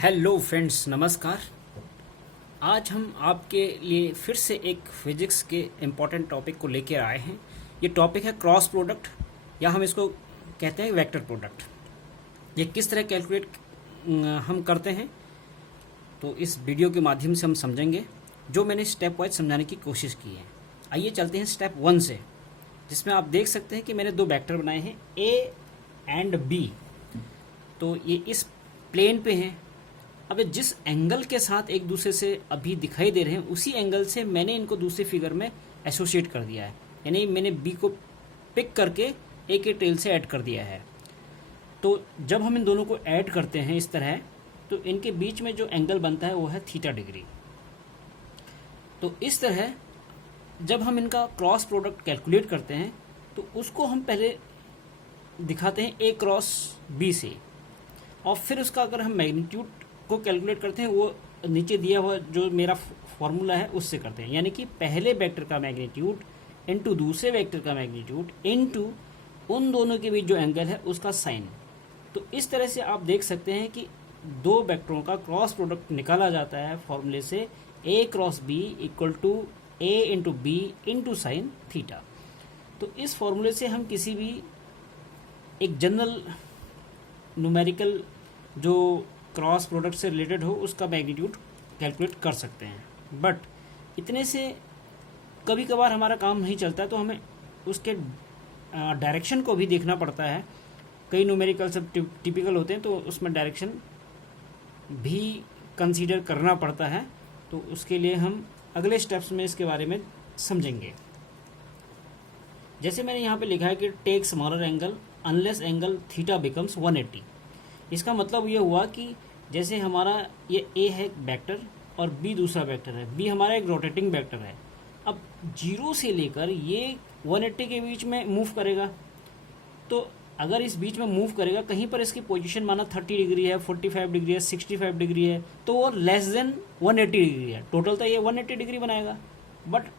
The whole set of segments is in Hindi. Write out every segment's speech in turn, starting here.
हेलो फ्रेंड्स, नमस्कार। आज हम आपके लिए फिर से एक फिजिक्स के इम्पॉर्टेंट टॉपिक को लेकर आए हैं। ये टॉपिक है क्रॉस प्रोडक्ट, या हम इसको कहते हैं वेक्टर प्रोडक्ट। ये किस तरह कैलकुलेट हम करते हैं, तो इस वीडियो के माध्यम से हम समझेंगे, जो मैंने स्टेप वाइज समझाने की कोशिश की है। आइए चलते हैं स्टेप 1 से, जिसमें आप देख सकते हैं कि मैंने दो वेक्टर बनाए हैं ए एंड बी। तो ये इस प्लेन पे हैं। अब जिस एंगल के साथ एक दूसरे से अभी दिखाई दे रहे हैं, उसी एंगल से मैंने इनको दूसरे फिगर में एसोसिएट कर दिया है, यानी मैंने बी को पिक करके ए के टेल से ऐड कर दिया है। तो जब हम इन दोनों को ऐड करते हैं इस तरह, तो इनके बीच में जो एंगल बनता है वो है थीटा डिग्री। तो इस तरह जब हम इनका क्रॉस प्रोडक्ट कैलकुलेट करते हैं, तो उसको हम पहले दिखाते हैं ए क्रॉस बी से, और फिर उसका अगर हम मैग्नीट्यूड को कैलकुलेट करते हैं, वो नीचे दिया हुआ जो मेरा फॉर्मूला है उससे करते हैं। यानी कि पहले वेक्टर का मैग्नीट्यूड इनटू दूसरे वेक्टर का मैग्नीट्यूड इनटू उन दोनों के बीच जो एंगल है उसका साइन। तो इस तरह से आप देख सकते हैं कि दो वेक्टरों का क्रॉस प्रोडक्ट निकाला जाता है फॉर्मूले से, a cross b equal to a into b into sine theta. तो इस फॉर्मूले से हम किसी भी एक जनरल न्यूमेरिकल जो क्रॉस प्रोडक्ट से रिलेटेड हो उसका मैग्नीट्यूड कैलकुलेट कर सकते हैं। बट इतने से कभी कभार हमारा काम नहीं चलता, तो हमें उसके डायरेक्शन को भी देखना पड़ता है। कई न्यूमेरिकल सब टिपिकल होते हैं, तो उसमें डायरेक्शन भी कंसीडर करना पड़ता है। तो उसके लिए हम अगले स्टेप्स में इसके बारे में समझेंगे। जैसे मैंने यहाँ पे लिखा है कि take smaller angle unless angle theta becomes 180। इसका मतलब ये हुआ कि जैसे हमारा ये ए है वेक्टर और बी दूसरा वेक्टर है, बी हमारा एक रोटेटिंग वेक्टर है। अब 0 से लेकर ये 180 के बीच में मूव करेगा। तो अगर इस बीच में मूव करेगा, कहीं पर इसकी पोजीशन माना 30 डिग्री है, 45 डिग्री है, 65 डिग्री है, तो वो लेस देन 180 डिग्री है। टोटल तो ये 180 डिग्री बनाएगा। बट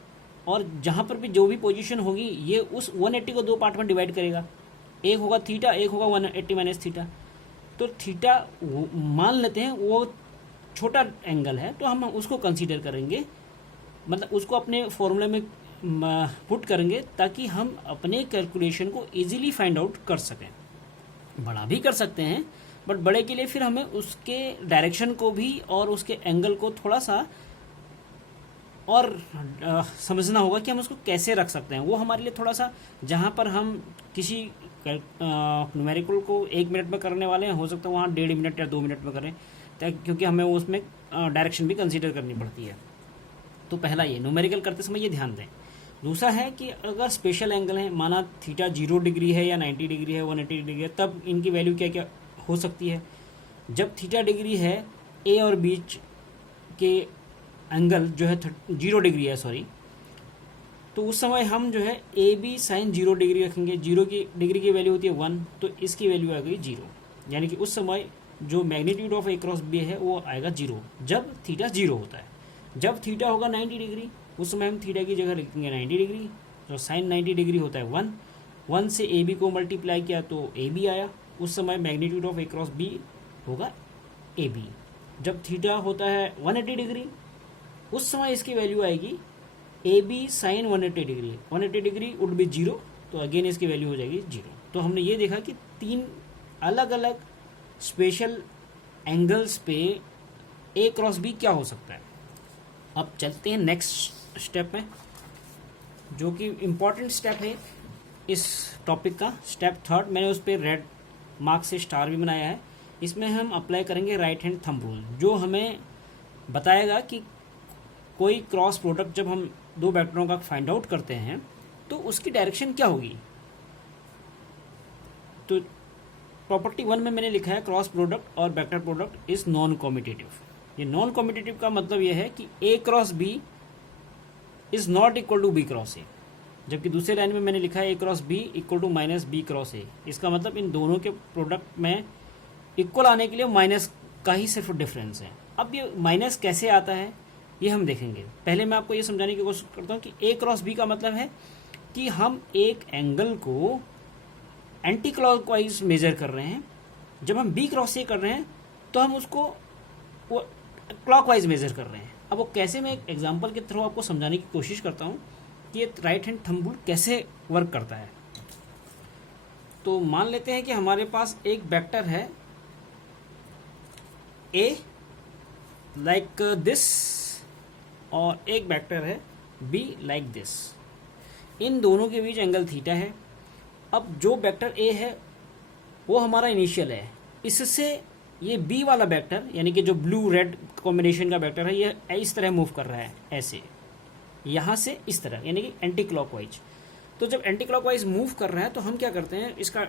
और जहाँ पर भी जो भी पोजीशन होगी, ये उस 180 को दो पार्ट में डिवाइड करेगा। एक होगा थीटा, एक होगा 180 माइनस थीटा। तो थीटा मान लेते हैं वो छोटा एंगल है, तो हम उसको कंसीडर करेंगे, मतलब उसको अपने फॉर्मूले में पुट करेंगे, ताकि हम अपने कैलकुलेशन को इजीली फाइंड आउट कर सकें। बड़ा भी कर सकते हैं, बट बड़े के लिए फिर हमें उसके डायरेक्शन को भी और उसके एंगल को थोड़ा सा और समझना होगा कि हम उसको कैसे रख सकते हैं। वो हमारे लिए थोड़ा सा, जहाँ पर हम किसी न्यूमेरिकल को 1 मिनट में करने वाले हैं, हो सकता है वहाँ 1.5 मिनट या 2 मिनट में करें, क्योंकि हमें उसमें डायरेक्शन भी कंसीडर करनी पड़ती है। तो पहला ये न्यूमेरिकल करते समय ये ध्यान दें। दूसरा है कि अगर स्पेशल एंगल है, माना थीटा 0 डिग्री है या 90 डिग्री है, 180 डिग्री है, तब इनकी वैल्यू क्या क्या हो सकती है। जब थीटा डिग्री है, ए और बीच के एंगल जो है 0 डिग्री है, सॉरी, तो उस समय हम जो है ए बी साइन 0 डिग्री रखेंगे। 0 की डिग्री की वैल्यू होती है 1, तो इसकी वैल्यू आ गई 0। यानी कि उस समय जो magnitude of a cross b है वो आएगा 0, जब थीटा 0 होता है। जब थीटा होगा 90 डिग्री, उस समय हम थीटा की जगह लिखेंगे 90 डिग्री, तो साइन 90 डिग्री होता है 1। 1 से ए बी को मल्टीप्लाई किया तो ए बी आया, उस समय magnitude of a cross b होगा ए बी। जब थीटा होता है 180 डिग्री, उस समय इसकी वैल्यू आएगी a b sine 180 degree. 180 degree would be 0, तो अगेन इसकी वैल्यू हो जाएगी 0। तो हमने ये देखा कि 3 अलग अलग स्पेशल एंगल्स पे ए क्रॉस बी क्या हो सकता है। अब चलते हैं नेक्स्ट स्टेप में, जो कि इम्पॉर्टेंट स्टेप है इस टॉपिक का। स्टेप 3 मैंने उस पर रेड मार्क से स्टार भी बनाया है। इसमें हम अप्लाई करेंगे राइट हैंड थंब रूल, जो हमें बताएगा कि कोई क्रॉस प्रोडक्ट जब हम दो वेक्टरों का फाइंड आउट करते हैं तो उसकी डायरेक्शन क्या होगी। तो प्रॉपर्टी 1 में मैंने लिखा है क्रॉस प्रोडक्ट और vector product is non commutative. ये नॉन कॉम्यूटेटिव का मतलब ये है कि a cross b is not equal to b cross a, जबकि दूसरे लाइन में मैंने लिखा है a cross b equal to minus b cross a. इसका मतलब इन दोनों के प्रोडक्ट में इक्वल आने के लिए माइनस का ही सिर्फ डिफरेंस है। अब ये माइनस कैसे आता है ये हम देखेंगे। पहले मैं आपको ये समझाने की कोशिश करता हूँ कि ए क्रॉस बी का मतलब है कि हम एक एंगल को एंटी क्लॉकवाइज मेजर कर रहे हैं। जब हम बी क्रॉस ए कर रहे हैं तो हम उसको वो क्लॉकवाइज मेजर कर रहे हैं। अब वो कैसे, मैं एक एग्जांपल के थ्रू आपको समझाने की कोशिश करता हूँ कि ये राइट हैंड थंब रूल कैसे वर्क करता है। तो मान लेते हैं कि हमारे पास एक वेक्टर है ए लाइक दिस और एक वेक्टर है बी लाइक दिस। इन दोनों के बीच एंगल थीटा है। अब जो वेक्टर ए है वो हमारा इनिशियल है, इससे ये बी वाला वेक्टर यानी कि जो ब्लू रेड कॉम्बिनेशन का वेक्टर है ये इस तरह मूव कर रहा है, ऐसे यहाँ से इस तरह, यानी कि एंटी क्लॉकवाइज। तो जब एंटी क्लॉकवाइज मूव कर रहा है तो हम क्या करते हैं, इसका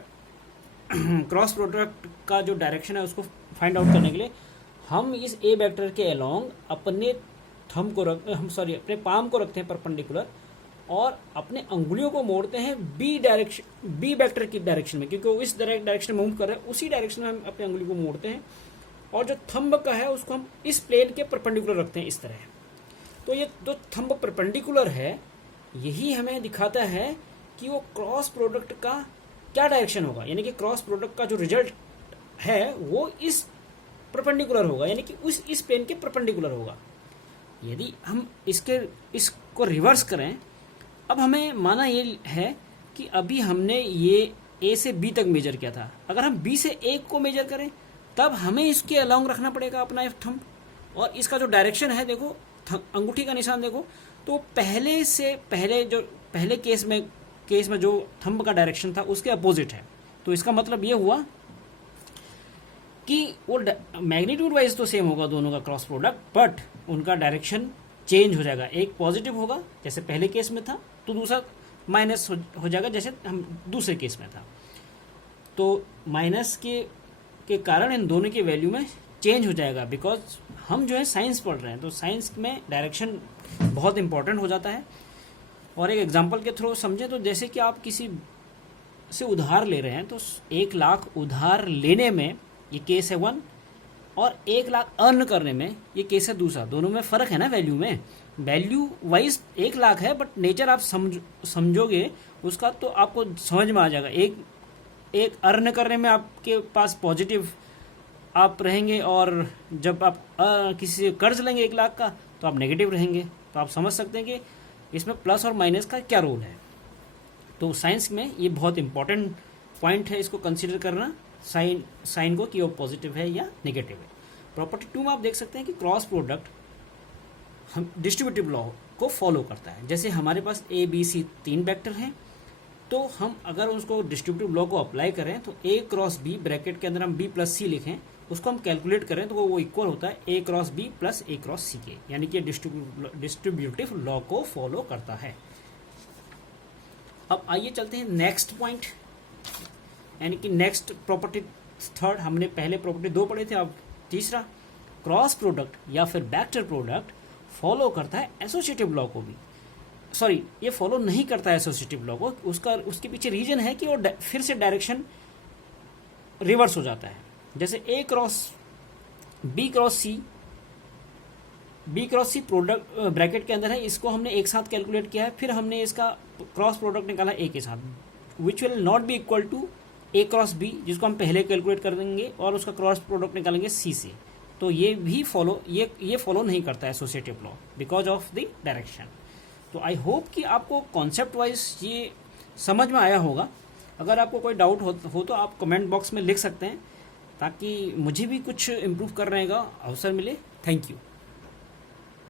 क्रॉस प्रोडक्ट का जो डायरेक्शन है उसको फाइंड आउट करने के लिए हम इस ए वेक्टर के अलोंग अपने थंब को अपने पाम को रखते हैं परपेंडिकुलर और अपने अंगुलियों को मोड़ते हैं बी वेक्टर की डायरेक्शन में, क्योंकि वो इस डायरेक्शन में मूव कर रहे हैं, उसी डायरेक्शन में हम अपने अंगुली को मोड़ते हैं और जो थंब का है उसको हम इस प्लेन के परपेंडिकुलर रखते हैं इस तरह। तो ये जो थंब परपेंडिकुलर है यही हमें दिखाता है कि वो क्रॉस प्रोडक्ट का क्या डायरेक्शन होगा, यानी कि क्रॉस प्रोडक्ट का जो रिजल्ट है वो इस परपेंडिकुलर होगा, यानी कि इस प्लेन के परपेंडिकुलर होगा। यदि हम इसको रिवर्स करें, अब हमें माना ये है कि अभी हमने ये ए से बी तक मेजर किया था, अगर हम बी से ए को मेजर करें तब हमें इसके अलोंग रखना पड़ेगा अपना थंब, और इसका जो डायरेक्शन है देखो, अंगूठी का निशान देखो, तो पहले केस में जो थंब का डायरेक्शन था उसके अपोजिट है। तो इसका मतलब ये हुआ कि वो मैग्नीट्यूड वाइज तो सेम होगा दोनों का क्रॉस प्रोडक्ट, बट उनका डायरेक्शन चेंज हो जाएगा। एक पॉजिटिव होगा जैसे पहले केस में था, तो दूसरा माइनस हो जाएगा जैसे हम दूसरे केस में था। तो माइनस के कारण इन दोनों की वैल्यू में चेंज हो जाएगा, बिकॉज हम जो है साइंस पढ़ रहे हैं, तो साइंस में डायरेक्शन बहुत इंपॉर्टेंट हो जाता है। और एक एग्जांपल के थ्रू समझें तो जैसे कि आप किसी से उधार ले रहे हैं, तो 1 लाख उधार लेने में ये केस है 1 और 1 लाख अर्न करने में ये केस है दूसरा। दोनों में फ़र्क है ना वैल्यू में, वैल्यू वाइज 1 लाख है, बट नेचर आप समझोगे उसका तो आपको समझ में आ जाएगा। एक अर्न करने में आपके पास पॉजिटिव आप रहेंगे, और जब आप किसी से कर्ज लेंगे 1 लाख का तो आप नेगेटिव रहेंगे। तो आप समझ सकते हैं कि इसमें प्लस और माइनस का क्या रोल है। तो साइंस में ये बहुत इंपॉर्टेंट पॉइंट है, इसको कंसीडर करना साइन को कि वो पॉजिटिव है या नेगेटिव है। प्रॉपर्टी 2 में आप देख सकते हैं कि क्रॉस प्रोडक्ट हम डिस्ट्रीब्यूटिव लॉ को फॉलो करता है। जैसे हमारे पास ए बी सी 3 वेक्टर हैं, तो हम अगर उसको डिस्ट्रीब्यूटिव लॉ को अप्लाई करें तो ए क्रॉस बी ब्रैकेट के अंदर हम बी प्लस सी लिखें, उसको हम कैलकुलेट करें तो वो इक्वल होता है a cross B plus A cross सी के, यानी कि डिस्ट्रीब्यूटिव लॉ को फॉलो करता है। अब आइए चलते हैं नेक्स्ट पॉइंट, यानी कि नेक्स्ट प्रॉपर्टी 3rd। हमने पहले प्रॉपर्टी 2 पढ़े थे, अब तीसरा। क्रॉस प्रोडक्ट या फिर वेक्टर प्रोडक्ट फॉलो करता है एसोसिएटिव लॉ को भी। सॉरी, ये फॉलो नहीं करता है एसोसिएटिव लॉ को, उसके पीछे रीजन है कि वो फिर से डायरेक्शन रिवर्स हो जाता है। जैसे ए क्रॉस बी क्रॉस सी प्रोडक्ट ब्रैकेट के अंदर है, इसको हमने एक साथ कैलकुलेट किया है, फिर हमने इसका क्रॉस प्रोडक्ट निकाला ए के साथ, which will not be equal to a cross b, जिसको हम पहले कैलकुलेट कर देंगे और उसका क्रॉस प्रोडक्ट निकालेंगे सी से। तो ये भी ये फॉलो नहीं करता है associative law because of the direction. तो आई होप कि आपको कॉन्सेप्ट वाइज ये समझ में आया होगा। अगर आपको कोई डाउट हो तो आप कमेंट बॉक्स में लिख सकते हैं, ताकि मुझे भी कुछ इम्प्रूव करने का अवसर मिले। Thank you.